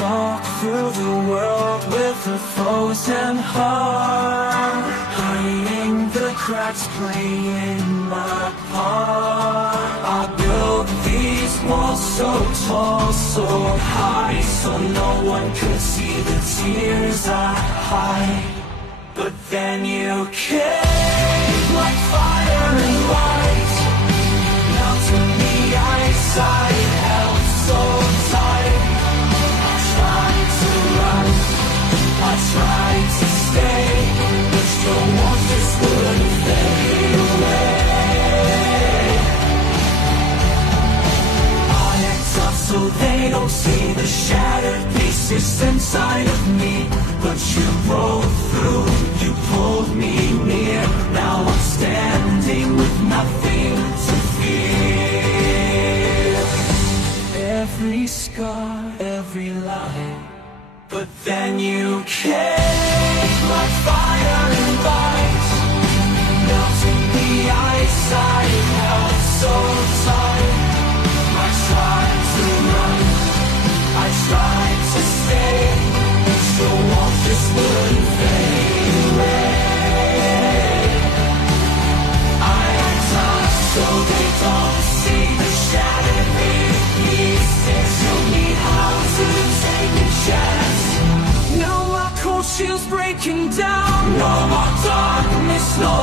Walk through the world with a frozen heart, hiding the cracks, playing my part. I built these walls so tall, so high, so no one could see the tears I hide. But then you came like fire and light, melting the ice I held so tight. I tried to stay, but your warmth just wouldn't fade away. I act tough so they don't see the shattered pieces inside of me, but you broke through, you pulled me near. Now I'm standing with nothing to fear. Every scar, every lie. But then you came like fire and light, melting the ice I held so tight. I tried to run, I tried to stay, but your warmth just wouldn't fade away. I act tough so they don't see the shattered pieces. Show me how to take a chance. Now my cold shield's breaking down. No more darkness, no